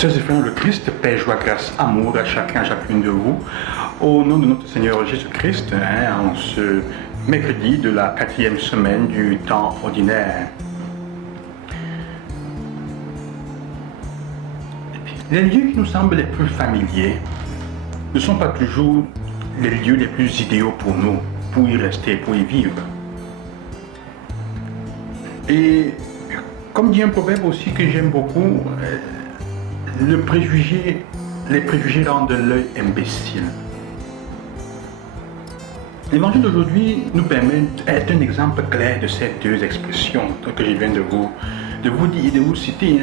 Sœurs et frères dans le Christ, paix, joie, grâce, amour à chacun, à chacune de vous. Au nom de notre Seigneur Jésus-Christ, en ce mercredi de la 4e semaine du temps ordinaire. Les lieux qui nous semblent les plus familiers ne sont pas toujours les lieux les plus idéaux pour nous, pour y rester, pour y vivre. Et comme dit un proverbe aussi que j'aime beaucoup, les préjugés rendent l'œil imbécile. L'évangile d'aujourd'hui nous permet d'être un exemple clair de ces deux expressions que je viens de vous dire et de vous citer,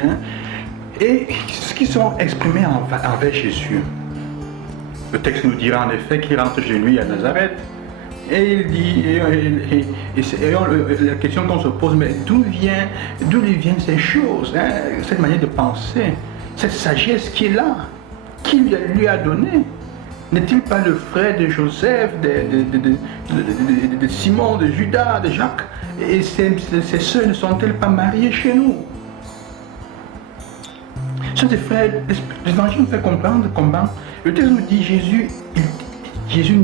et ce qui sont exprimés envers Jésus. Le texte nous dira en effet qu'il rentre chez lui à Nazareth, et il dit, la question qu'on se pose, mais d'où lui viennent ces choses, cette manière de penser, cette sagesse qui est là, qui lui a donné? N'est-il pas le frère de Joseph, de Simon, de Judas, de Jacques? Et ces sœurs ne sont-elles pas mariées chez nous? Chers frères, l'évangile nous fait comprendre comment le texte nous dit Jésus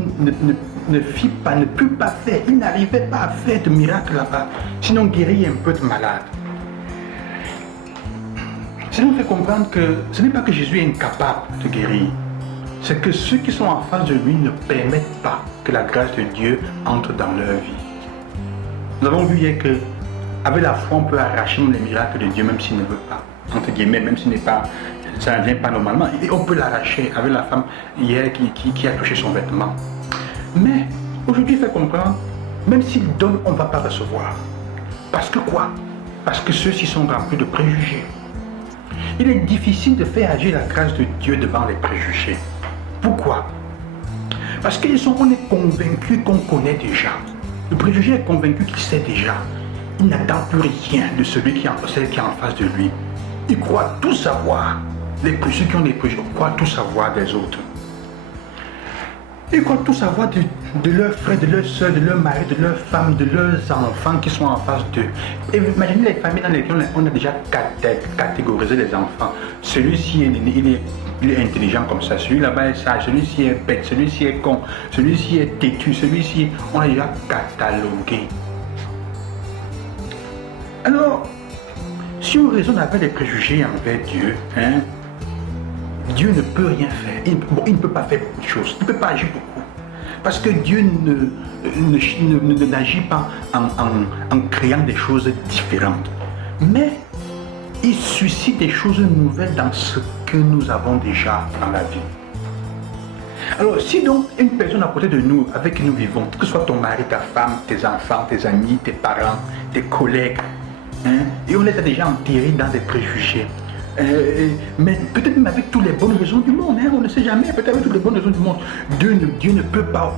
ne fit pas, ne put pas faire, il n'arrivait pas à faire de miracle là-bas, sinon guérir un peu de malade. Ça nous fait comprendre que ce n'est pas que Jésus est incapable de guérir, c'est que ceux qui sont en face de lui ne permettent pas que la grâce de Dieu entre dans leur vie. Nous avons vu hier que avec la foi, on peut arracher les miracles de Dieu même s'il ne veut pas, entre guillemets, même s'il n'est pas, ça ne vient pas normalement. Et on peut l'arracher avec la femme hier qui a touché son vêtement. Mais aujourd'hui, il fait comprendre, même s'il donne, on ne va pas recevoir. Parce que quoi? Parce que ceux-ci sont remplis de préjugés. Il est difficile de faire agir la grâce de Dieu devant les préjugés. Pourquoi? Parce qu'on est convaincu qu'on connaît déjà. Le préjugé est convaincu qu'il sait déjà. Il n'attend plus rien de celui celle qui est en face de lui. Il croit tout savoir. Ceux qui ont des préjugés croient tout savoir des autres. Ils croient tout savoir de leurs frères, de leurs soeurs, de leurs maris, de leurs femmes, de leurs enfants qui sont en face d'eux. Et imaginez les familles dans lesquelles on a déjà catégorisé les enfants. Celui-ci il est intelligent comme ça, celui là-bas est sage, celui-ci est bête, celui-ci est con, celui-ci est têtu, celui-ci, on a déjà catalogué. Alors, si on raisonne avec les préjugés envers Dieu, Dieu ne peut rien faire. Il ne peut pas faire beaucoup de choses. Il ne peut pas agir beaucoup. Parce que Dieu n'agit pas en créant des choses différentes. Mais il suscite des choses nouvelles dans ce que nous avons déjà dans la vie. Alors, si donc une personne à côté de nous, avec qui nous vivons, que ce soit ton mari, ta femme, tes enfants, tes amis, tes parents, tes collègues, et on les a déjà enterrés dans des préjugés, mais peut-être même avec toutes les bonnes raisons du monde, on ne sait jamais, peut-être avec toutes les bonnes raisons du monde, Dieu ne peut pas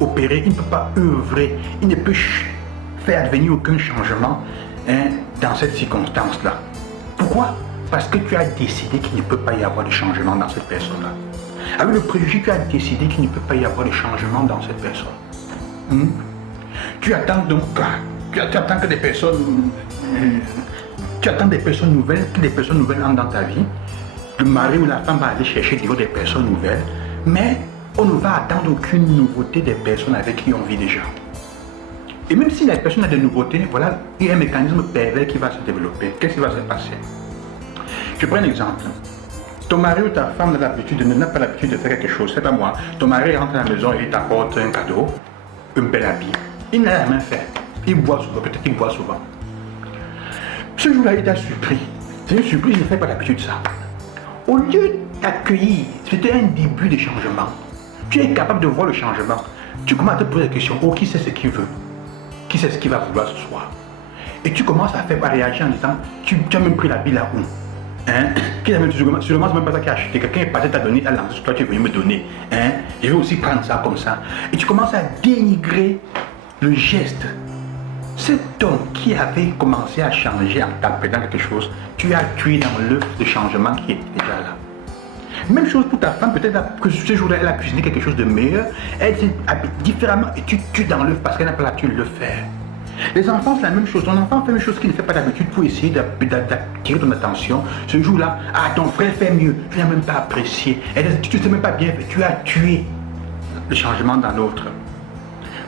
opérer, il ne peut pas œuvrer, il ne peut faire advenir aucun changement dans cette circonstance-là. Pourquoi? Parce que tu as décidé qu'il ne peut pas y avoir de changement dans cette personne-là. Avec le préjugé, tu as décidé qu'il ne peut pas y avoir de changement dans cette personne. Tu attends donc, tu attends que des personnes... Tu attends des personnes nouvelles, que des personnes nouvelles entrent dans ta vie. Le mari ou la femme va aller chercher des personnes nouvelles, mais on ne va attendre aucune nouveauté des personnes avec qui on vit déjà. Et même si la personne a des nouveautés, voilà, il y a un mécanisme pervers qui va se développer. Qu'est-ce qui va se passer? Je prends un exemple. Ton mari ou ta femme n'a pas l'habitude de faire quelque chose, c'est pas moi. Ton mari rentre à la maison et il t'apporte un cadeau, un bel habit. Il n'a rien fait. Il boit souvent, peut-être qu'il boit souvent. Ce jour-là, il t'a surpris. C'est une surprise, il ne fait pas l'habitude de ça. Au lieu d'accueillir, c'était un début de changement. Tu es capable de voir le changement. Tu commences à te poser la question, qui sait ce qu'il veut? Qui sait ce qu'il va vouloir ce soir? Et tu commences à réagir en disant, tu as même pris l'habit là où? Sûrement, c'est même pas ça qui a acheté. Quelqu'un est passé, t'a donné, a lancé sur toi, tu es venu me donner. Je vais aussi prendre ça comme ça. Et tu commences à dénigrer le geste. Cet homme qui avait commencé à changer en t'appelant quelque chose, tu as tué dans l'œuf de changement qui était déjà là. Même chose pour ta femme, peut-être que ce jour-là, elle a cuisiné quelque chose de meilleur, elle s'est habillée différemment et tu tues dans l'œuf parce qu'elle n'a pas l'habitude de le faire. Les enfants, c'est la même chose. Ton enfant fait une chose qu'il ne fait pas d'habitude pour essayer d'attirer ton attention. Ce jour-là, ah, ton frère fait mieux. Tu n'as même pas apprécié. Et tu ne sais même pas bien fait. Tu as tué le changement dans l'autre.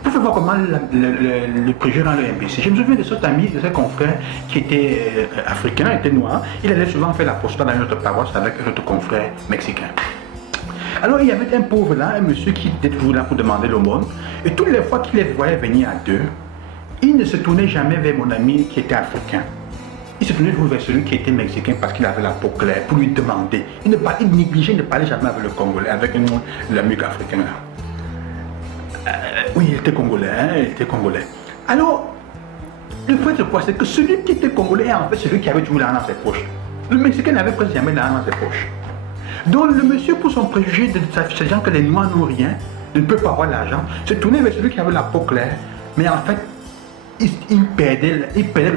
Vous pouvez voir comment le préjugé rend l'imbécile. Je me souviens de cet ami, de ce confrère qui était africain, était noir. Il allait souvent faire l'apostat dans notre paroisse avec un autre confrère mexicain. Alors il y avait un pauvre là, un monsieur qui était toujours là pour demander l'aumône. Et toutes les fois qu'il les voyait venir à deux, il ne se tournait jamais vers mon ami qui était africain. Il se tournait toujours vers celui qui était mexicain parce qu'il avait la peau claire pour lui demander. Il négligeait, il ne parlait jamais avec le Congolais, avec l'ami africain là. Oui, il était congolais, hein, il était congolais. Alors, le point c'est quoi? C'est que celui qui était congolais est en fait celui qui avait toujours l'argent dans ses poches. Le mexicain n'avait presque jamais l'argent dans ses poches. Donc le monsieur, pour son préjugé de sachant que les noirs n'ont rien, ne peut pas avoir l'argent, se tournait vers celui qui avait la peau claire, mais en fait, il perdait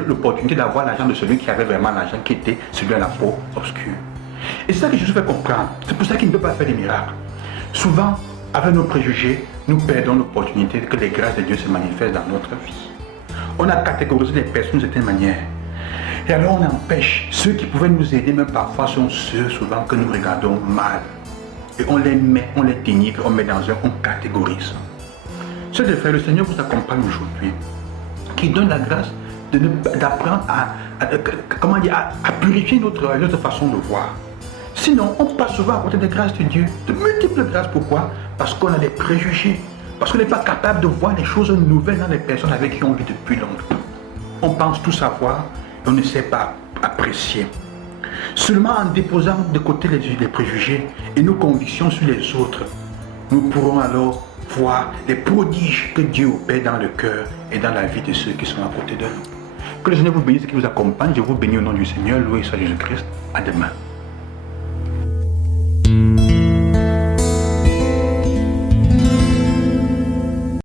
l'opportunité d'avoir l'argent de celui qui avait vraiment l'argent, qui était celui à la peau obscure. Et c'est ça que Jésus fait comprendre. C'est pour ça qu'il ne peut pas faire des miracles. Souvent, avec nos préjugés, nous perdons l'opportunité que les grâces de Dieu se manifestent dans notre vie. On a catégorisé les personnes d'une certaine manière. Et alors on empêche. Ceux qui pouvaient nous aider, même parfois, sont ceux souvent que nous regardons mal. Et on les met, on les dénigre, on met dans on catégorise. Ce de faire, le Seigneur vous accompagne aujourd'hui, qui donne la grâce d'apprendre à purifier notre façon de voir. Sinon, on passe souvent à côté des grâces de Dieu, de multiples grâces. Pourquoi? Parce qu'on a des préjugés, parce qu'on n'est pas capable de voir les choses nouvelles dans les personnes avec qui on vit depuis longtemps. On pense tout savoir et on ne sait pas apprécier. Seulement en déposant de côté les préjugés et nos convictions sur les autres, nous pourrons alors voir les prodiges que Dieu opère dans le cœur et dans la vie de ceux qui sont à côté de nous. Que le Seigneur vous bénisse et qu'il vous accompagne. Je vous bénis au nom du Seigneur. Loué soit Jésus-Christ. À demain.